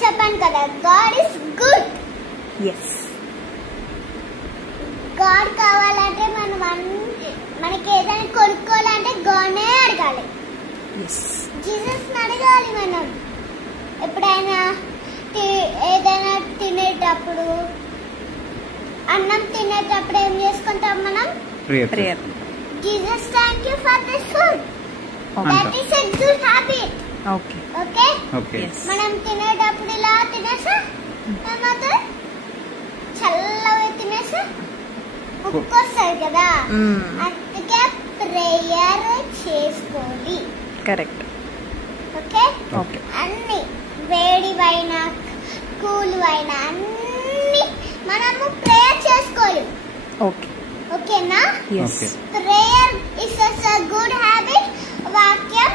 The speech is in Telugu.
చెప్పాను కదా, గాడ్ ఇస్ గుడ్. గాడ్ కావాలంటే మనకి ఏదైనా కొనుక్కోవాలంటే గాడ్నే అడగాలి. జీసస్ అడగాలి. మనం ఎప్పుడైనా ఏదైనా తినేటప్పుడు, అన్నం తినేటప్పుడు ఏం చేసుకుంటాం మనం? Prayer. Jesus thank you for this food. That is a good habit. Okay. మనం తినేటప్పుడు ఇలా తినేసా, తర్వాత చల్లగా తినేసా ఉక్కొస్తుంది కదా, అందుకే ప్రేయర్ చేసుకోవాలి. కరెక్ట్. ఓకే. అన్ని వేడివైనా కూల్వైనా అన్ని మనము ప్రేయర్ చేసుకోవాలి. ఓకేనా? Prayer is a good habit. వాక్యం